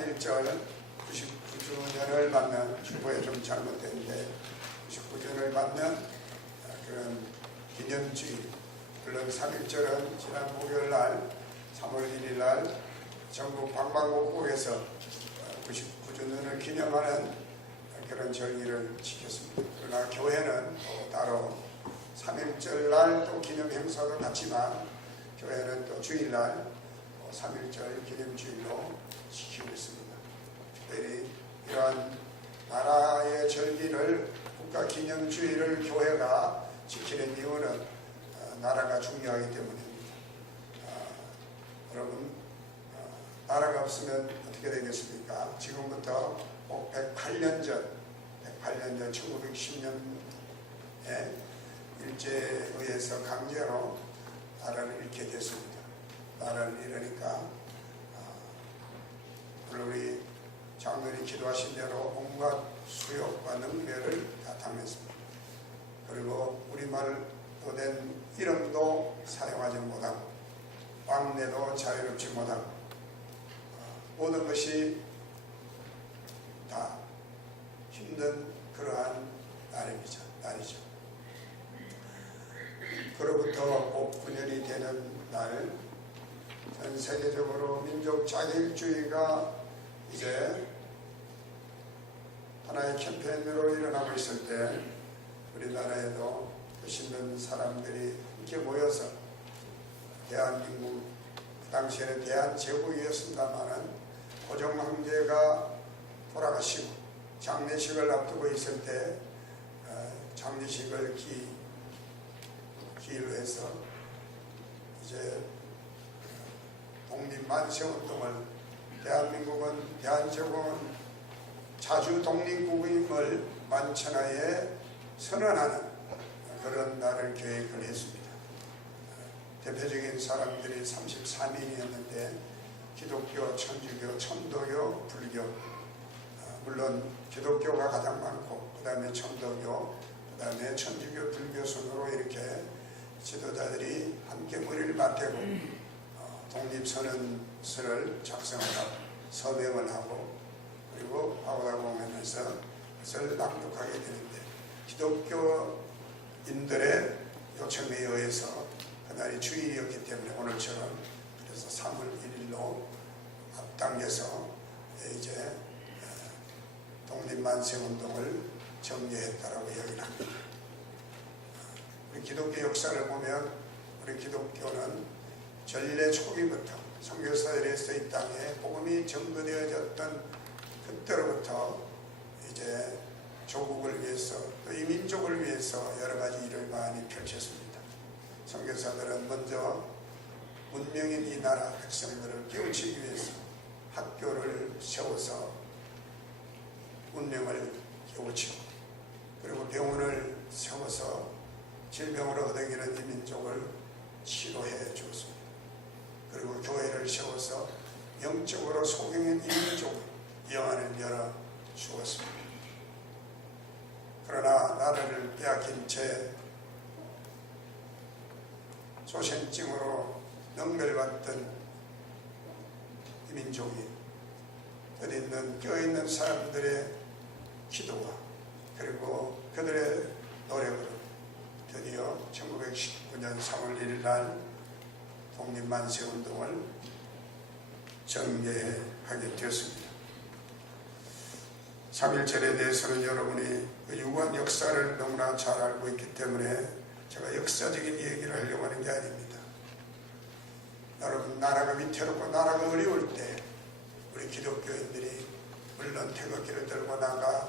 3.1절 99주년을 맞는 주보에 좀 잘못됐는데 99주년을 맞는 그런 기념주일, 물론 3.1절은 지난 목요일날 3월 1일날 전국 방방곡곡에서 99주년을 기념하는 그런 절기를 지켰습니다. 그러나 교회는 또 따로 3.1절날 또 기념 행사도 갖지만 교회는 또 주일날 3.1절 기념주일로 지키고 있습니다. 특별히 이러한 나라의 절기를 국가기념주일을 교회가 지키는 이유는 나라가 중요하기 때문입니다. 여러분, 나라가 없으면 어떻게 되겠습니까? 지금부터 108년 전 1910년에 일제에 의해서 강제로 나라를 잃게 됐습니다. 나라를 잃으니까 우리 장로님 기도하신 대로 온갖 수욕과 능멸을 다 당했습니다. 그리고 우리말로 된 이름도 사용하지 못하고 왕래도 자유롭지 못하고 모든 것이 다 힘든 그러한 날이죠. 그로부터 9년이 되는 날, 전 세계적으로 민족 자기일주의가 이제 하나의 캠페인으로 일어나고 있을 때 우리나라에도 뜻있는 사람들이 함께 모여서 대한민국, 그 당시에는 대한제국이었습니다마는 고종 황제가 돌아가시고 장례식을 앞두고 있을 때 장례식을 기일로 해서 이제 독립만세운동을 대한제국은 자주 독립국임을 만천하에 선언하는 그런 날을 계획을 했습니다. 대표적인 사람들이 33인이었는데 기독교, 천주교, 천도교, 불교, 물론 기독교가 가장 많고 그 다음에 천도교, 그 다음에 천주교, 불교 순으로 이렇게 지도자들이 함께 머리를 맞대고 독립선언서를 작성하고 서명을 하고 그리고 바오다공원에서 그것을 낭독하게 되는데 기독교인들의 요청에 의해서 그날이 주일이었기 때문에 오늘처럼 그래서 3월 1일로 앞당겨서 이제 독립만세운동을 정리했다라고 이야기를 합니다. 우리 기독교 역사를 보면 우리 기독교는 전래 초기부터 선교사들에서 이 땅에 복음이 전거되어졌던 그때로부터 이제 조국을 위해서 또 이 민족을 위해서 여러 가지 일을 많이 펼쳤습니다. 선교사들은 먼저 문명인 이 나라 백성들을 깨우치기 위해서 학교를 세워서 문명을 깨우치고 그리고 병원을 세워서 질병으로 어덕이는 이 민족을 치료해 주었습니다. 그리고 교회를 세워서 영적으로 소경인 이 민족을 영안을 열어 주었습니다. 그러나 나라를 빼앗긴 채 조센증으로 능멸받던 이 민족이 껴있는 사람들의 기도와 그리고 그들의 노력으로 드디어 1919년 3월 1일 날 독립만세운동을 전개하게 되었습니다. 3.1절에 대해서는 여러분이 그 유구한 역사를 너무나 잘 알고 있기 때문에 제가 역사적인 얘기를 하려고 하는 게 아닙니다. 여러분, 나라가 위태롭고 나라가 어려울 때 우리 기독교인들이 물론 태극기를 들고 나가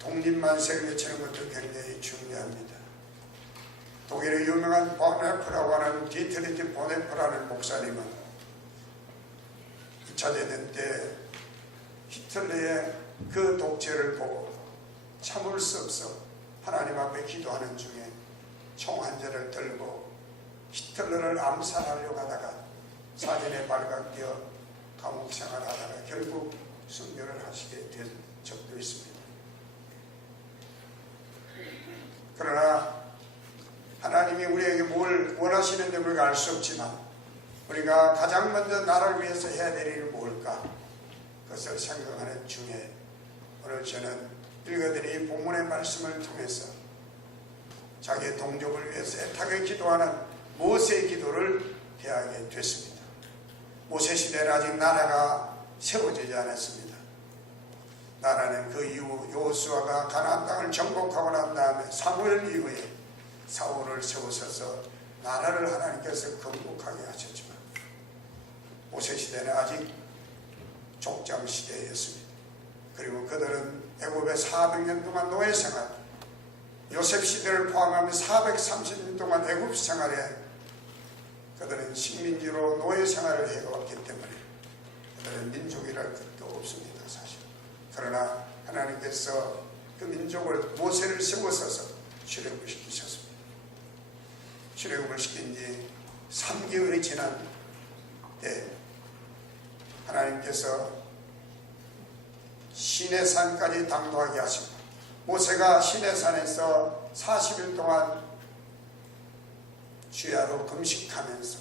독립만세를 외치는 것도 굉장히 중요합니다. 독일의 유명한 보네프라고 하는 디트리히 보네프라는 목사님은 2차 대전 때 히틀러의 그 독재를 보고 참을 수 없어 하나님 앞에 기도하는 중에 총 한 자를 들고 히틀러를 암살하려고 하다가 사전에 발각되어 감옥 생활하다가 결국 순교를 하시게 된 적도 있습니다. 그러나 하나님이 우리에게 뭘 원하시는지 우리가 알 수 없지만 우리가 가장 먼저 나라를 위해서 해야 될 일이 뭘까? 그것을 생각하는 중에 오늘 저는 읽어드린 이 본문의 말씀을 통해서 자기의 동족을 위해서 애타게 기도하는 모세의 기도를 대하게 됐습니다. 모세 시대는 아직 나라가 세워지지 않았습니다. 나라는 그 이후 여호수아가 가나안 땅을 정복하고 난 다음에 사무엘 이후에 사울을 세우셔서 나라를 하나님께서 건국하게 하셨지만 모세 시대는 아직 족장 시대였습니다. 그리고 그들은 애굽에 400년 동안 노예 생활, 요셉 시대를 포함하면 430년 동안 애굽 생활에 그들은 식민지로 노예 생활을 해왔기 때문에 그들은 민족이랄 것도 없습니다, 사실. 그러나 하나님께서 그 민족을 모세를 세워서서 출애굽을 시키셨습니다. 출애굽을 시킨 지 3개월이 지난 때 하나님께서 시내산까지 당도하게 하십니다. 모세가 시내산에서 40일 동안 주야로 금식하면서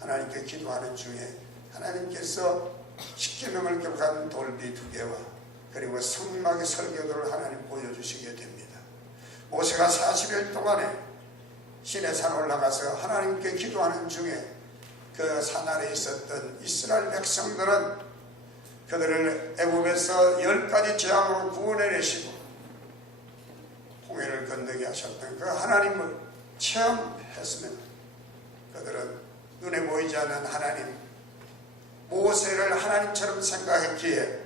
하나님께 기도하는 중에 하나님께서 십계명을 기록한 돌비 2개와 그리고 성막의 설교도를 하나님 보여주시게 됩니다. 모세가 40일 동안에 시내산 올라가서 하나님께 기도하는 중에 그 산 아래에 있었던 이스라엘 백성들은 그들을 애굽에서 10가지 재앙으로 구원해내시고 홍해를 건너게 하셨던 그 하나님을 체험했으면 그들은 눈에 보이지 않는 하나님, 모세를 하나님처럼 생각했기에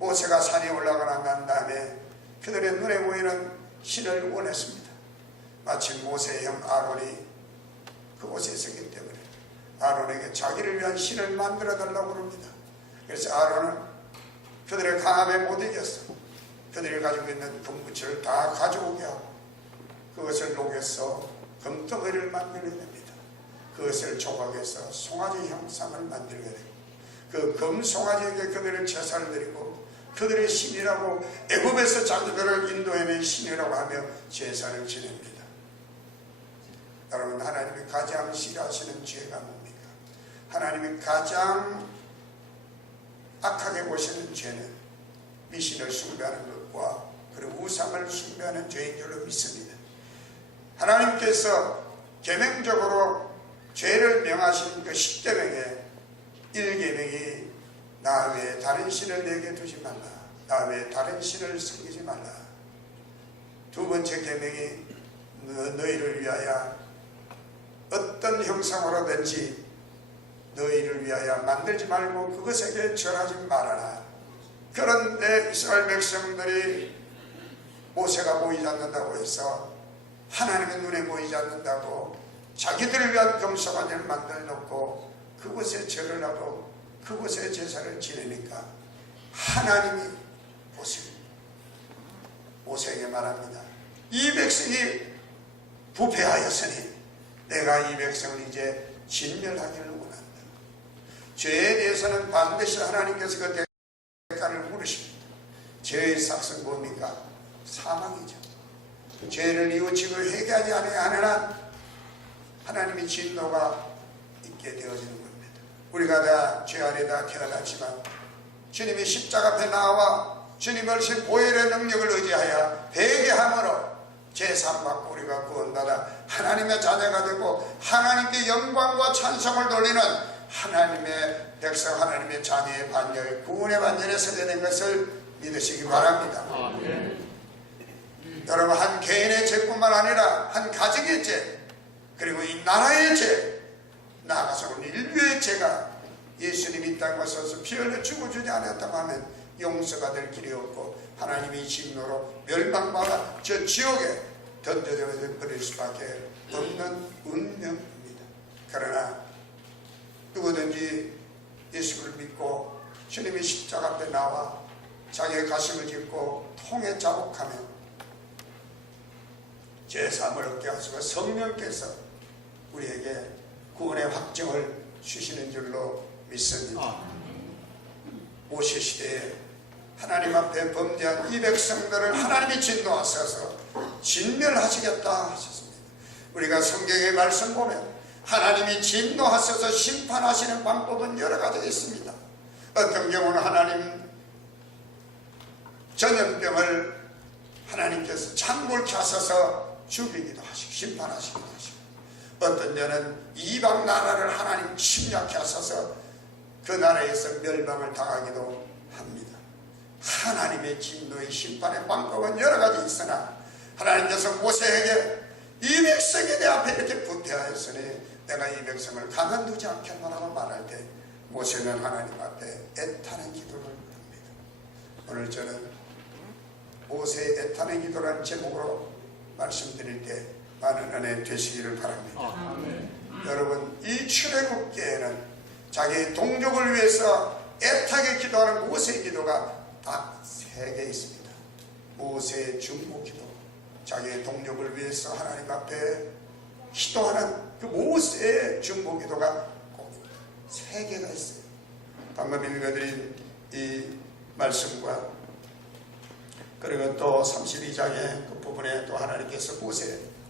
모세가 산에 올라가 난 다음에 그들의 눈에 보이는 신을 원했습니다. 마치 모세의 형 아론이 그곳에 있었기 때문에 아론에게 자기를 위한 신을 만들어 달라고 합니다. 그래서 아론은 그들의 강함에 못 이겼어. 그들이 가지고 있는 금붙이를 다 가져오게 하고 그것을 녹여서 금덩어리를 만들게 됩니다. 그것을 조각해서 송아지 형상을 만들게 되고 그 금송아지에게 그들의 제사를 드리고 그들의 신이라고 애굽에서 자기들을 인도해낸 신이라고 하며 제사를 지냅니다. 여러분, 하나님이 가장 싫어하시는 죄가 뭡니까? 하나님이 가장 악하게 보시는 죄는 미신을 숭배하는 것과 그리고 우상을 숭배하는 죄인 줄로 믿습니다. 하나님께서 계명적으로 죄를 명하신 그 10계명의 1계명이 나 외에 다른 신을 내게 두지 말라, 나 외에 다른 신을 섬기지 말라. 2번째 계명이 너희를 위하여 어떤 형상으로든지 너희를 위하여 만들지 말고 그것에게 절하지 말아라. 그런데 이스라엘 백성들이 모세가 보이지 않는다고 해서 하나님의 눈에 보이지 않는다고 자기들을 위한 금송아지를 만들어 놓고 그곳에 절을 하고 그곳에 제사를 지내니까 하나님이 모세에게 말합니다. 이 백성이 부패하였으니 내가 이 백성을 이제 진멸하기를 원한다. 죄에 대해서는 반드시 하나님께서 그 대가를 물으십니다. 죄의 삭은 뭡니까? 사망이죠. 죄를 이웃치고 회개하지 않는 한 하나님의 진노가 있게 되어지는 겁니다. 우리가 다 죄 아래 다 태어났지만 주님이 십자가 앞에 나와 주님을 신 보혈의 능력을 의지하여 회개함으로 제사받고 우리가 구원받아 하나님의 자녀가 되고 하나님께 영광과 찬송을 돌리는 하나님의 백성, 하나님의 자녀의 반열의 구원의 반열에 서게 된 것을 믿으시기 바랍니다. 여러분, 한 개인의 죄뿐만 아니라 한 가정의 죄, 그리고 이 나라의 죄, 나아가서는 인류의 죄가 예수님이 이 땅에 오셔서 피 흘려 죽어주지 않았다고 하면 용서가 될 길이 없고 하나님이 진노로 멸망받아 저 지옥에 던져져 버릴 수밖에 없는 운명입니다. 그러나 누구든지 예수를 믿고 주님의 십자가 앞에 나와 자기의 가슴을 짚고 통에 자복하며 제3을 얻게 하시고 성령께서 우리에게 구원의 확증을 주시는 줄로 믿습니다. 모세 시대에 하나님 앞에 범죄한 이 백성들을 하나님이 진노하셔서 진멸하시겠다 하셨습니다. 우리가 성경의 말씀 보면 하나님이 진노하셔서 심판하시는 방법은 여러 가지가 있습니다. 어떤 경우는 하나님 전염병을 하나님께서 창궐케 하셔서 죽이기도 하시고 심판하시기도 하시고, 어떤 자는 이방 나라를 하나님 침략케 하셔서 그 나라에서 멸망을 당하기도 합니다. 하나님의 진노의 심판의 방법은 여러 가지 있으나 하나님께서 모세에게 이 백성이 내 앞에 이렇게 부패하였으니 내가 이 백성을 가만두지 않겠노라고 말할 때 모세는 하나님 앞에 애타는 기도를 합니다. 오늘 저는 모세의 애타는 기도라는 제목으로 말씀드릴 때 많은 은혜 되시기를 바랍니다. 여러분, 이 출애굽기에는 자기 동족을 위해서 애타게 기도하는 모세의 기도가 딱 3개 있습니다. 모세의 중보기도, 자기의 동족을 위해서 하나님 앞에 기도하는 그 모세의 중보기도가 꼭 3개가 있어요. 방금 읽어드린 이 말씀과 그리고 또 32장의 그 부분에 또 하나님께서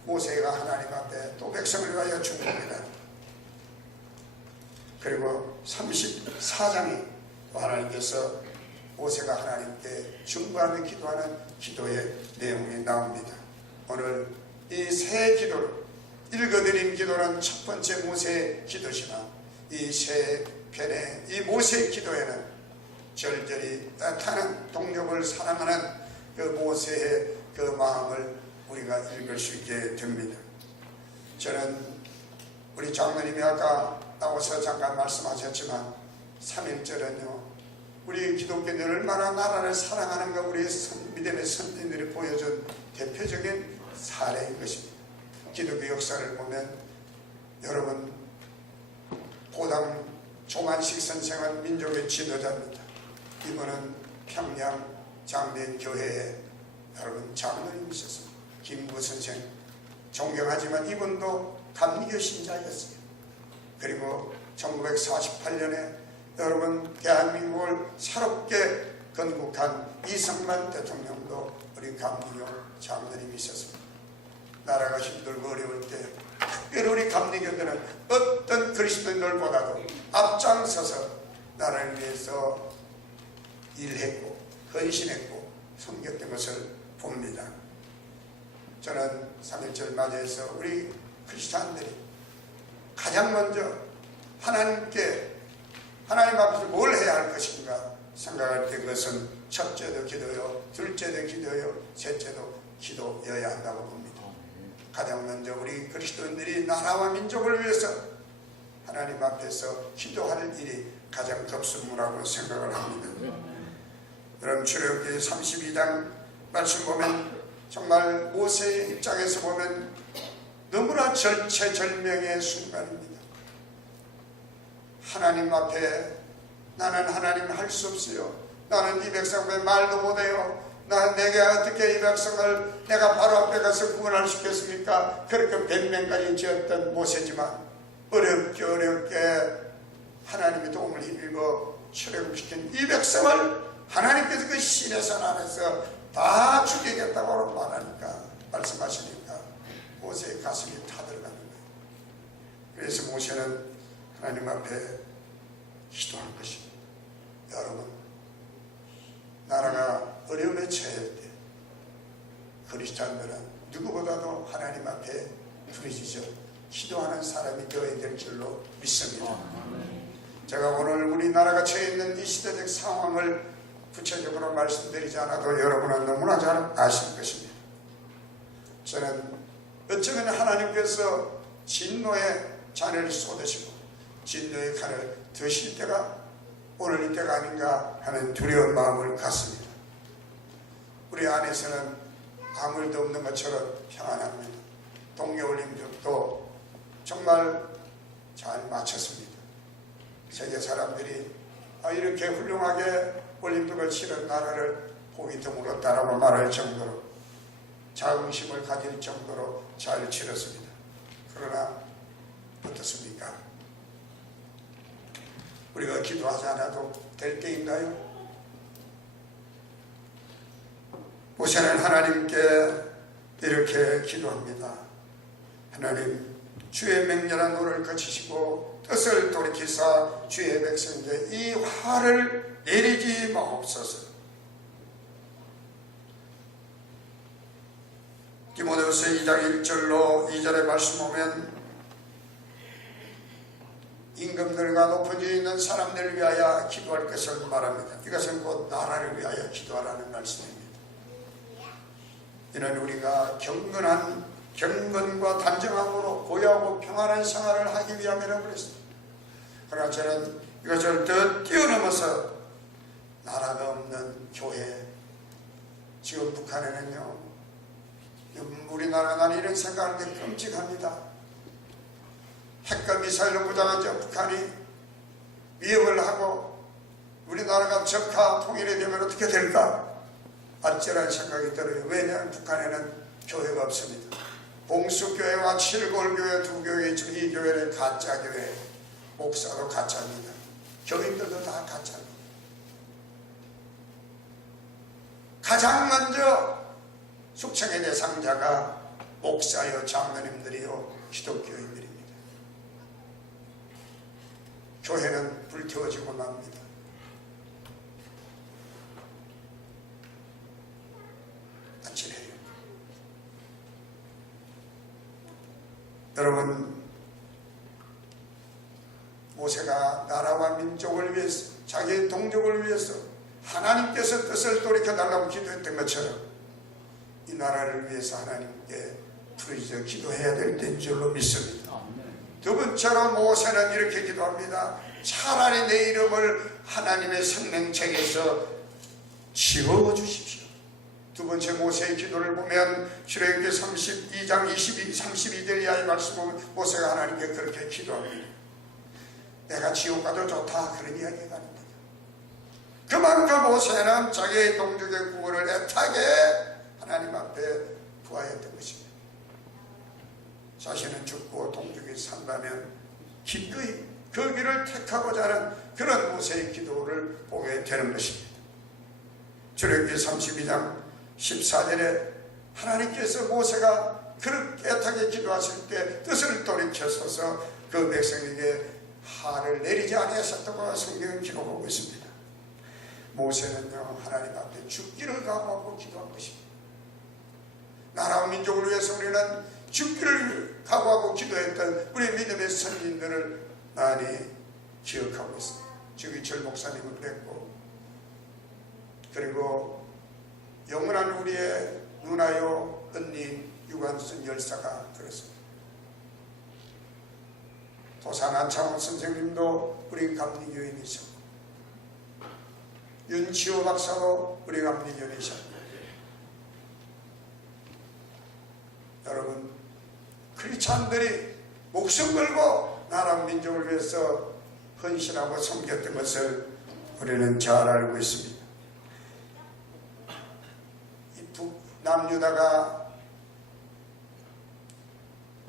모세가 하나님 앞에 또 백성을 위하여 중보합니다. 그리고 34장에 또 하나님께서 모세가 하나님께 중보하며 기도하는 기도의 내용이 나옵니다. 오늘 이 세 기도를 읽어드린 기도는 첫 번째 모세의 기도시나 이 세 편의 이 모세의 기도에는 절절히 애타는 동족을 사랑하는 그 모세의 그 마음을 우리가 읽을 수 있게 됩니다. 저는 우리 장로님이 아까 나와서 잠깐 말씀하셨지만 3.1절은요 우리 기독교인들이 얼마나 나라를 사랑하는가 우리 믿음의 선진들이 보여준 대표적인 사례인 것입니다. 기독교 역사를 보면 여러분 고당 조만식 선생은 민족의 지도자입니다. 이분은 평양 장대교회에 여러분 장로님이셨습니다. 김구 선생 존경하지만 이분도 감리교 신자였어요. 그리고 1948년에 여러분 대한민국을 새롭게 건국한 이승만 대통령도 우리 감리교 장로님이셨습니다. 나라가 힘들고 어려울 때 특별히 우리 감리교들은 어떤 그리스도인들보다도 앞장서서 나라를 위해서 일했고 헌신했고 섬겼던 것을 봅니다. 저는 3.1절 맞이해서 우리 크리스찬들이 가장 먼저 하나님 앞에서 뭘 해야 할 것인가 생각할 때 그것은 첫째도 기도요, 둘째도 기도요, 셋째도 기도여야 한다고 봅니다. 가장 먼저 우리 그리스도인들이 나라와 민족을 위해서 하나님 앞에서 기도할 일이 가장 급선무라고 생각을 합니다. 여러분 출애굽기 32장 말씀 보면 정말 모세의 입장에서 보면 너무나 절체절명의 순간입니다. 하나님 앞에 나는 하나님 할 수 없어요. 나는 이 백성의 말도 못해요. 내게 어떻게 이 백성을 내가 바로 앞에 가서 구원할 수 있겠습니까? 그렇게 변명까지 지었던 모세지만 어렵게 하나님의 도움을 힘입어 출애굽시킨 이 백성을 하나님께서 그 시내산 안에서 다 죽이겠다고 말씀하시니까 모세의 가슴이 타들어가는 거예요. 그래서 모세는 하나님 앞에 기도한 것입니다. 여러분 나라가 어려움에 처할 때 크리스찬들은 누구보다도 하나님 앞에 부르짖어 기도하는 사람이 되어야 될 줄로 믿습니다. 제가 오늘 우리나라가 처해 있는 이 시대적 상황을 구체적으로 말씀드리지 않아도 여러분은 너무나 잘 아실 것입니다. 저는 어쩌면 하나님께서 진노의 잔을 쏟으시고 진노의 칼을 드실 때가 오늘 이때가 아닌가 하는 두려운 마음을 갖습니다. 우리 안에서는 아무 일도 없는 것처럼 평안합니다. 동계올림픽도 정말 잘 마쳤습니다. 세계 사람들이 이렇게 훌륭하게 올림픽을 치른 나라를 보기 드물었다라고 말할 정도로 자긍심을 가질 정도로 잘 치렀습니다. 그러나 어떻습니까? 우리가 기도하지 않아도 될 때인가요? 모세는 하나님께 이렇게 기도합니다. 하나님, 주의 맹렬한 노를 거치시고 뜻을 돌이키사 주의 백성에게 이 화를 내리지 마옵소서. 디모데후서 2장 1절로 2절의 말씀 보면 임금들과 높은 데 있는 사람들을 위하여 기도할 것을 말합니다. 이것은 곧 나라를 위하여 기도하라는 말씀입니다. 이는 우리가 경건과 단정함으로 고요하고 평안한 생활을 하기 위함이라고 그랬습니다. 그러나 저는 이것을 더 뛰어넘어서 나라가 없는 교회, 지금 북한에는요, 우리나라가 나는 이런 생각하는 게 끔찍합니다. 핵과 미사일로 무장한 저 북한이 위협을 하고 우리나라가 적화 통일이 되면 어떻게 될까? 아찔한 생각이 들어요. 왜냐하면 북한에는 교회가 없습니다. 봉수교회와 칠골교회 두 교회 있지만 이 교회는 가짜교회, 목사도 가짜입니다. 교인들도 다 가짜입니다. 가장 먼저 숙청의 대상자가 목사요, 장로님들이요, 기독교인들입니다. 교회는 불태워지고 맙니다. 아찔해요. 여러분, 모세가 나라와 민족을 위해서, 자기의 동족을 위해서 하나님께서 뜻을 돌이켜달라고 기도했던 것처럼 이 나라를 위해서 하나님께 부르짖어 기도해야 될 때인 줄로 믿습니다. 두 번째로 모세는 이렇게 기도합니다. 차라리 내 이름을 하나님의 생명책에서 지워주십시오. 두 번째 모세의 기도를 보면 출애굽기 32장 32절 이하의 말씀 보면 모세가 하나님께 그렇게 기도합니다. 내가 지옥 가도 좋다, 그런 이야기가 아닙니다. 그만큼 모세는 자기의 동족의 구원을 애타게 하나님 앞에 구하였던 것입니다. 자신은 죽고 동족이 산다면 기꺼이 그 길을 택하고자 하는 그런 모세의 기도를 보게 되는 것입니다. 출애굽기 32장 14절에 하나님께서 모세가 그렇게 애타게 기도하실 때 뜻을 돌이켜서서 그 백성에게 화를 내리지 아니하셨다고 성경은 기록하고 있습니다. 모세는요, 하나님 앞에 죽기를 각오하고 기도한 것입니다. 나라와 민족을 위해서 우리는 죽기를 각오하고 기도했던 우리 믿음의 선진들을 많이 기억하고 있습니다. 주기철 목사님은 그랬고, 그리고 영원한 우리의 누나요 언니 유관순 열사가 그랬습니다. 도산 안창호 선생님도 우리 감리교인이셨고, 윤치호 박사도 우리 감리교인이셨고, 여러분, 크리스찬들이 목숨 걸고 나라 민족을 위해서 헌신하고 섬겼던 것을 우리는 잘 알고 있습니다. 이 북남유다가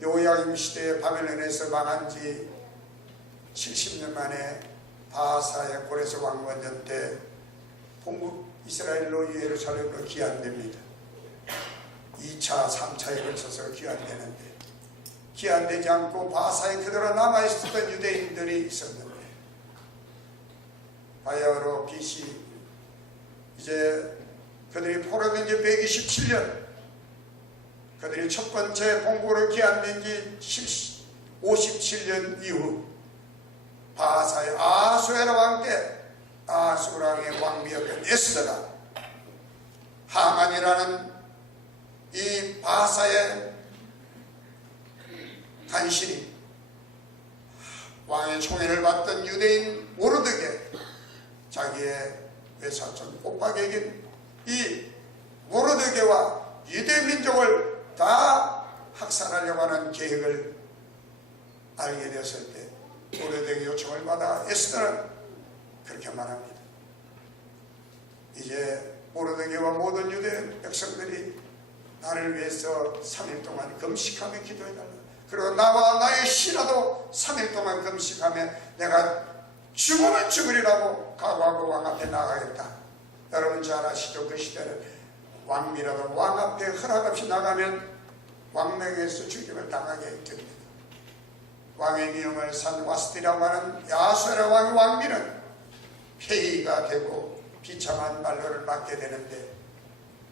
요야김 시대에 바벨론에서 망한 지 70년 만에 바하사의 고레스 왕건전 때 본국 이스라엘로 예루살렘으로 귀환됩니다. 2차, 3차에 걸쳐서 귀환되는데 귀환되지 않고 바하사에 그대로 남아있었던 유대인들이 있었는데 바야흐로 BC 이제 그들이 포로된 지 127년, 그들이 첫 번째 본국으로 귀환된 지 57년 이후 바하사의 아수에라 왕 때 아수랑의 왕비였던 에스더가 하만이라는 이 바하사의 간신히 왕의 총애를 받던 유대인 모르드게 자기의 외사촌 오빠에게 이 모르드게와 유대 민족을 다 학살하려고 하는 계획을 알게 되었을 때 모르드게 요청을 받아 에스더는 그렇게 말합니다. 이제 모르드게와 모든 유대 백성들이 나를 위해서 3일 동안 금식하며 기도해달라. 그리고 나와 나의 신하도 3일 동안 금식하며 내가 죽으면 죽으리라고 각오하고 왕 앞에 나가겠다. 여러분 잘 아시죠? 그 시대는 왕미라도 왕 앞에 허락 없이 나가면 왕명에서 죽임을 당하게 됩니다. 왕의 명을 산 와스티라고 하는 야수라 왕의 왕비는 폐위가 되고 비참한 말로를 맞게 되는데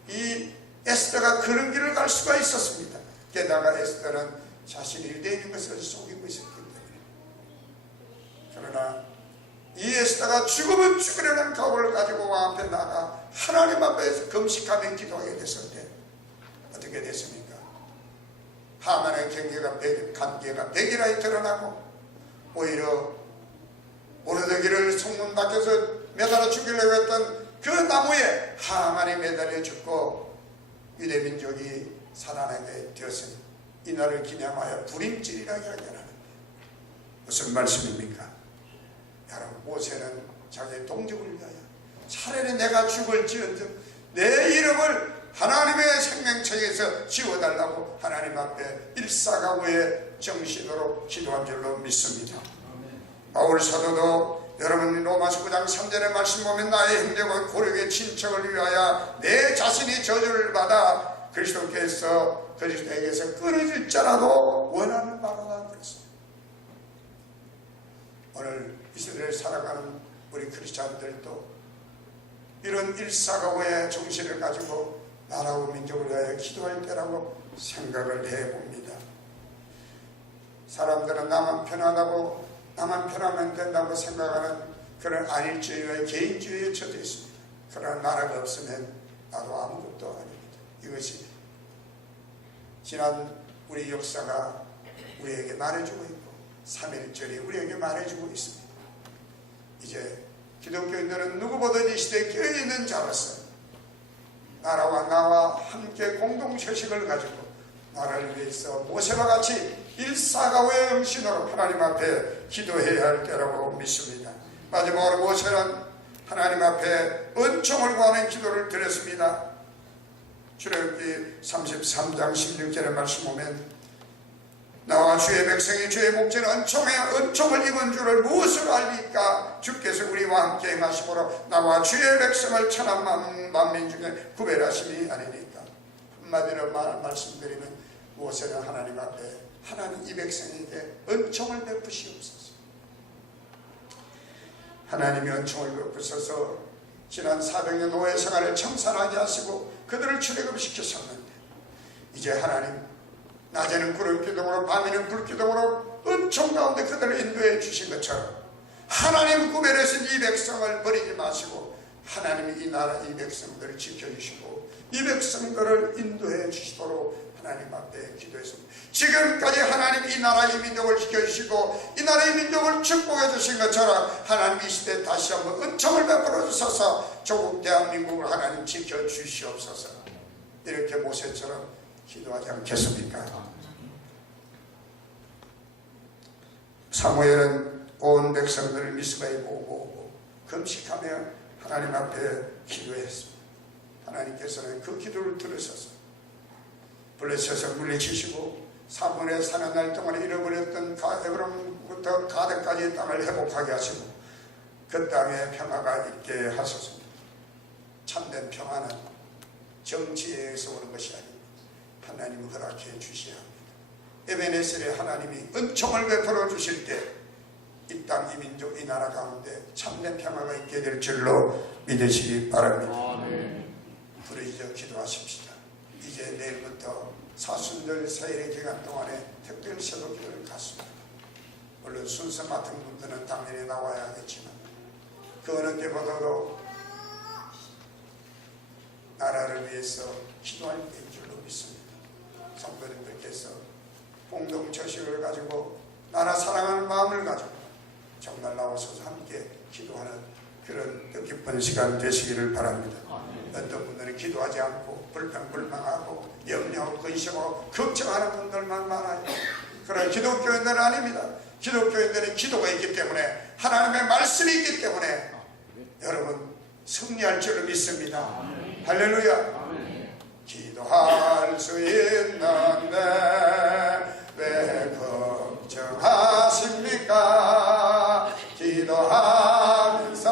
이 에스더가 그런 길을 갈 수가 있었습니다. 게다가 에스더는 자신이 유대인인 것을 속이고 있었기 때문에. 그러나 이 에스더가 죽으면 죽으려는 각오를 가지고 왕 앞에 나가 하나님 앞에서 금식하며 기도하게 됐을 때 어떻게 됐습니까? 하만의 관계가 백이라이 드러나고 오히려 모르드기를 성문 밖에서 매달아 죽이려고 했던 그 나무에 하만이 매달려 죽고 유대민족이 살아나게 되었으니 이날을 기념하여 불임절이라고 이야기하는데 무슨 말씀입니까? 여러분, 모세는 자기의 동족을 위하여 차라리 내가 죽을지언정 내 이름을 하나님의 생명책에서 지워달라고 하나님 앞에 일사각오의 정신으로 기도한 줄로 믿습니다. 바울 사도도 여러분 로마서 9장 3절의 말씀 보면 나의 형제와 고력의 친척을 위하여 내 자신이 저주를 받아 그리스도에게서 끊어질지라도 원하는 바로다 그랬습니다. 오늘 이스라엘 살아가는 우리 크리스찬들도 이런 일사각오의 정신을 가지고 나라와 민족을 위하여 기도할 때라고 생각을 해봅니다. 사람들은 나만 편하다고 나만 편하면 된다고 생각하는 그런 안일주의와 개인주의에 젖어 있습니다. 그러나 나라가 없으면 나도 아무것도 아닙니다. 이것이 지난 우리 역사가 우리에게 말해주고 있고 3.1절이 우리에게 말해주고 있습니다. 이제 기독교인들은 누구보다 이 시대에 껴있는 자로서 나라와 나와 함께 공동체식을 가지고 나라를 위해서 모세와 같이 일사각오의 정신으로 하나님 앞에 기도해야 할 때라고 믿습니다. 마지막으로 모세는 하나님 앞에 은총을 구하는 기도를 드렸습니다. 출애굽기 33장 16절의 말씀 보면 나와 주의 백성이 주의 목전에 은총을 입은 줄을 무엇으로 알리까? 주께서 우리와 함께 행하심으로 나와 주의 백성을 천한 만민 중에 구별하심이 아니니까. 한마디로 말씀드리면 모세는 하나님 앞에 하나님 이 백성에게 은총을 베푸시옵소서. 하나님이 은총을 베푸셔서 지난 400년 노예 생활을 청산하게 하시고 그들을 출애굽시키셨는데 이제 하나님 낮에는 구름기둥으로 밤에는 불기둥으로 은총 가운데 그들을 인도해 주신 것처럼 하나님 구별하신 이 백성을 버리지 마시고 하나님이 이 나라 이 백성들을 지켜주시고 이 백성들을 인도해 주시도록 하나님 앞에 기도했습니다. 지금까지 하나님 이 나라 이 민족을 지켜주시고 이 나라 이 민족을 축복해 주신 것처럼 하나님 이 시대에 다시 한번 은총을 베풀어 주셔서 조국 대한민국을 하나님 지켜주시옵소서. 이렇게 모세처럼 기도하지 않겠습니까? 사무엘은 온 백성들을 미스바에 모으고 금식하며 하나님 앞에 기도했습니다. 하나님께서는 그 기도를 들으셔서 블레셋을 물리치시고 사문에 사는 날 동안 잃어버렸던 에브론부터 가드까지 땅을 회복하게 하시고 그 땅에 평화가 있게 하셨습니다. 참된 평화는 정치에서 오는 것이 아닙니다. 하나님을 허락해 주셔야 합니다. 에베네셀에 하나님이 은총을 베풀어 주실 때 이 땅, 이 민족, 이 나라 가운데 참된 평화가 있게 될 줄로 믿으시기 바랍니다. 부르짖어 기도하십시다. 이제 내일부터 사순절 세일의 기간 동안에 특별 세도기를 갖습니다. 물론 순서 맡은 분들은 당연히 나와야 하겠지만 그 어느 때보다도 나라를 위해서 기도할 때인 줄로 믿습니다. 성도님들께서 공동처식을 가지고 나라 사랑하는 마음을 가지고 정말 나오셔서 함께 기도하는 그런 뜻깊은 시간 되시기를 바랍니다. 어떤 분들은 기도하지 않고 불평불만하고 염려하고 근심하고 걱정하는 분들만 많아요. 그러나 기독교인들은 아닙니다. 기독교인들은 기도가 있기 때문에 하나님의 말씀이 있기 때문에 여러분 승리할 줄을 믿습니다. 할렐루야. 기도할 수 있는데 왜 걱정하십니까? 기도할 수